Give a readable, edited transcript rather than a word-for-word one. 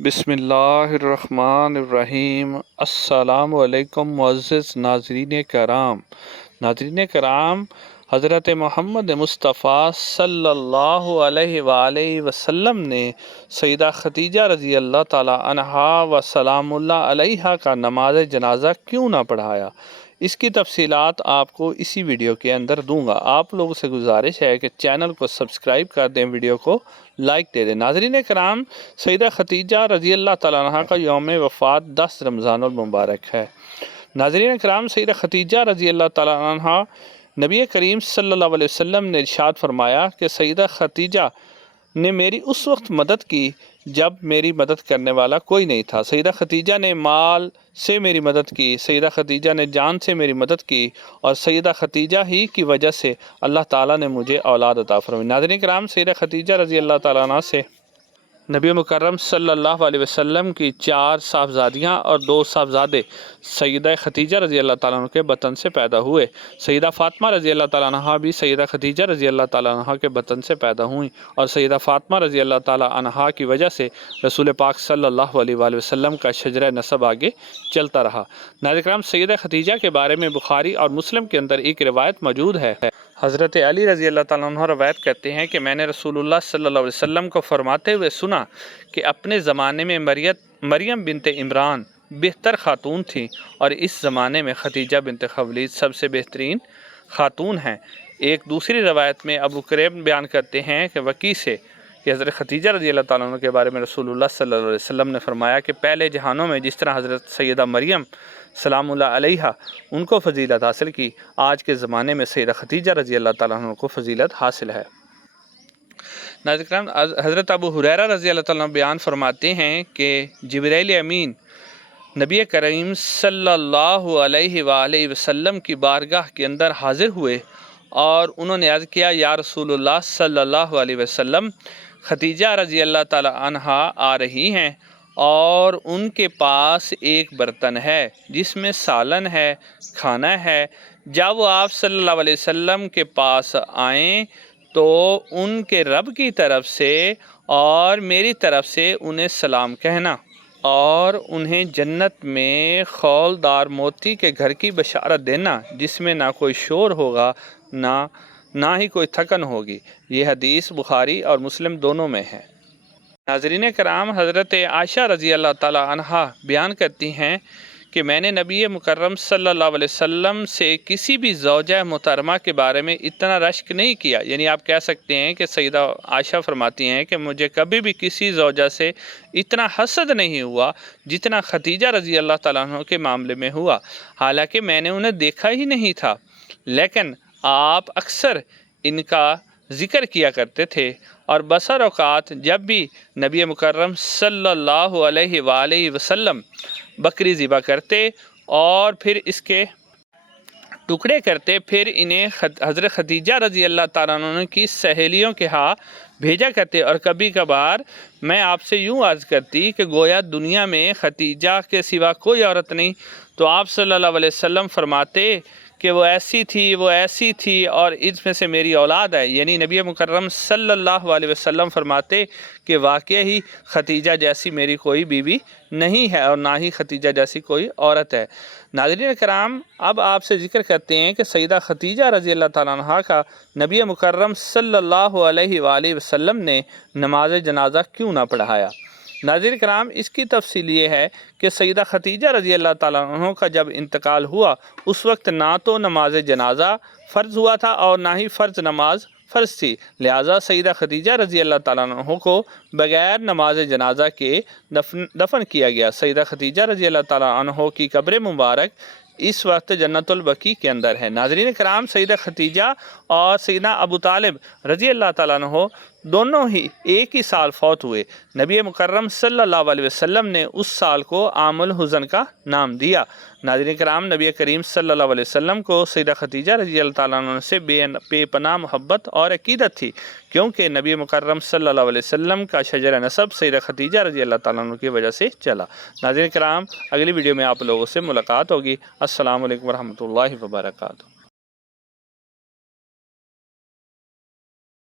बिस्मिल्लाहिर्रहमानिर्रहीम। अस्सलाम वालेकुम मुअज़्ज़िज़ नाज़रीन कराम, हज़रत मोहम्मद मुस्तफ़ा सल्लल्लाहु अलैहि वसल्लम ने सैयदा खदीजा रज़ी अल्लाह ताला अन्हा व सलामुल्लाह अलैहा का नमाज जनाजा क्यों ना पढ़ाया, इसकी तफसीलात आपको इसी वीडियो के अंदर दूंगा। आप लोगों से गुजारिश है कि चैनल को सब्सक्राइब कर दें, वीडियो को लाइक दे दें। नाज़रीन कराम, सैयदा खदीजा रज़ी अल्लाह ताला अन्हा का यौम वफ़ात 10 रमज़ानुल मुबारक है। नाज़रीन कराम, सैयदा खदीजा रज़ी अल्लाह ताला अन्हा नबी करीम सल्लल्लाहु अलैहि वसल्लम ने इरशाद फरमाया कि सैयदा खदीजा ने मेरी उस वक्त मदद की जब मेरी मदद करने वाला कोई नहीं था। सैयदा खदीजा ने माल से मेरी मदद की, सैयदा खदीजा ने जान से मेरी मदद की, और सैयदा खदीजा ही की वजह से अल्लाह ताला ने मुझे औलाद अता फरमाई। नाज़रीन कराम, सैयदा खदीजा रज़ी अल्लाह ताला अन्हा से नबी मुकर्रम सल्लल्लाहु अलैहि वसल्लम की 4 साहबजादियाँ और 2 साहबजादे सैयदा खदीजा रज़ी अल्लाह ताला अन्हा के बतन से पैदा हुए। सैयदा फ़ातिमा रज़ी अल्लाह ताला अन्हा भी सैयदा खदीजा रज़ी अल्लाह ताला अन्हा के बतन से पैदा हुई, और सैयदा फ़ातिमा रज़ी अल्लाह ताला अन्हा की वजह से रसूल पाक सल्लल्लाहु अलैहि वसल्लम का शजरा नसब आगे चलता रहा। नाज़रीन कराम, सैयदा खदीजा के बारे में बुखारी और मुस्लिम के अंदर एक रिवायत मौजूद है। हज़रत अली रज़ी अल्लाह ताला अन्हु रवायत करते हैं कि मैंने रसूलुल्लाह सल्लल्लाहु अलैहि वसल्लम को फरमाते हुए सुना कि अपने ज़माने में मरियम बिनते इमरान बेहतर ख़ातून थी, और इस ज़माने में खदीजा बिनते खवलीद सबसे बेहतरीन ख़ातून हैं। एक दूसरी रवायत में अबू कुरैब बयान करते हैं कि वकी से कि हज़रत खदीजा रज़ी अल्लाह ताला अन्हा के बारे में रसूलुल्लाह सल्लल्लाहु अलैहि वसल्लम ने फरमाया कि पहले जहानों में जिस तरह हज़रत सैयदा मरियम सलामुल्लाह अलैहा उनको फ़जीलत हासिल की, आज के ज़माने में सैयदा खदीजा रज़ी अल्लाह ताला अन्हा को फ़जीलत हासिल है। नाज़रीन, हज़रत अबू हुरैरा रज़ी अल्लाह ताला बयान फरमाते हैं कि जिब्रील अमीन नबी करीम सल्लल्लाहु अलैहि वसल्लम की बारगाह के अंदर हाजिर हुए और उन्होंने अर्ज़ किया, या रसूलुल्लाह सल्लल्लाहु अलैहि वसल्लम, खदीजा रज़ी अल्लाह ताला अन्हा आ रही हैं और उनके पास एक बर्तन है जिसमें सालन है, खाना है। जब वो आप सल्लल्लाहु अलैहि वसल्लम के पास आएँ तो उनके रब की तरफ से और मेरी तरफ से उन्हें सलाम कहना, और उन्हें जन्नत में खौलदार मोती के घर की बशारत देना जिसमें ना कोई शोर होगा ना ही कोई थकन होगी। ये हदीस बुखारी और मुस्लिम दोनों में है। नाज़रीन कराम, हज़रत आयशा रज़ी अल्लाह ताला अन्हा बयान करती हैं कि मैंने नबी मुकर्रम सल्लल्लाहु अलैहि वसल्लम से किसी भी ज़ौजा मोहतरमा के बारे में इतना रश्क नहीं किया। यानी आप कह सकते हैं कि सैयदा आयशा फरमाती हैं कि मुझे कभी भी किसी ज़ौजा से इतना हसद नहीं हुआ जितना खदीजा रज़ी अल्लाह ताला अन्हा के मामले में हुआ। हालांकि मैंने उन्हें देखा ही नहीं था, लेकिन आप अक्सर इनका ज़िक्र किया करते थे, और बसर औकात जब भी नबी मुकर्रम सल्लल्लाहु अलैहि वसल्लम बकरी ज़िबा करते और फिर इसके टुकड़े करते, फिर इन्हें हज़रत खदीजा रज़ी अल्लाह ताला अन्हा की सहेलियों के यहाँ भेजा करते, और कभी कभार मैं आपसे यूँ अर्ज़ करती कि गोया दुनिया में खदीजा के सिवा कोई औरत नहीं, तो आप सल्लल्लाहु अलैहि वसल्लम फरमाते कि वो ऐसी थी और इसमें से मेरी औलाद है। यानी नबी मुकर्रम सल्लल्लाहु अलैहि वसल्लम फरमाते कि वाक़ई ही खदीजा जैसी मेरी कोई बीवी नहीं है और ना ही खदीजा जैसी कोई औरत है। नाज़रीन कराम, अब आपसे ज़िक्र करते हैं कि सैयदा खदीजा रज़ी अल्लाह ताला अन्हा का नबी मुकर्रम सल्लल्लाहु अलैहि वसल्लम ने नमाज जनाजा क्यों ना पढ़ाया। नाज़रीन कराम, इसकी तफसील ये है कि सैयदा खदीजा रज़ी अल्लाह ताला अन्हा का जब इंतकाल हुआ उस वक्त ना तो नमाज जनाजा फ़र्ज़ हुआ था और ना ही फ़र्ज़ नमाज फ़र्ज़ थी। लिहाजा सैयदा खदीजा रज़ी अल्लाह ताला अन्हा को बग़ैर नमाज जनाजा के दफन किया गया। सैयदा खदीजा रज़ी अल्लाह ताला अन्हा की कब्र मुबारक इस वक्त जन्नतुल बकी के अंदर है। नाज़रीन कराम, सैयदा खदीजा और सैयदना अबू तालिब रज़ी अल्लाह ताला अन्हु दोनों ही एक ही साल फौत हुए। नबी मुकर्रम सल्लल्लाहु अलैहि वसल्लम ने उस साल को आमुल हुज़न का नाम दिया। नाज़रीन कराम, नबी करीम सल्लल्लाहु अलैहि वसल्लम को सैयदा खदीजा रज़ी अल्लाह ताला अन्हा से बेपनाह मोहब्बत और अक़ीदत थी, क्योंकि नबी मुकर्रम सल्लल्लाहु अलैहि वसल्लम का शजरा नसब सैयदा खदीजा रज़ी अल्लाह ताला अन्हा की वजह से चला। नाज़रीन कराम, अगली वीडियो में आप लोगों से मुलाकात होगी। अस्सलामु अलैकुम वरहमतुल्लाहि वबरकातुहू।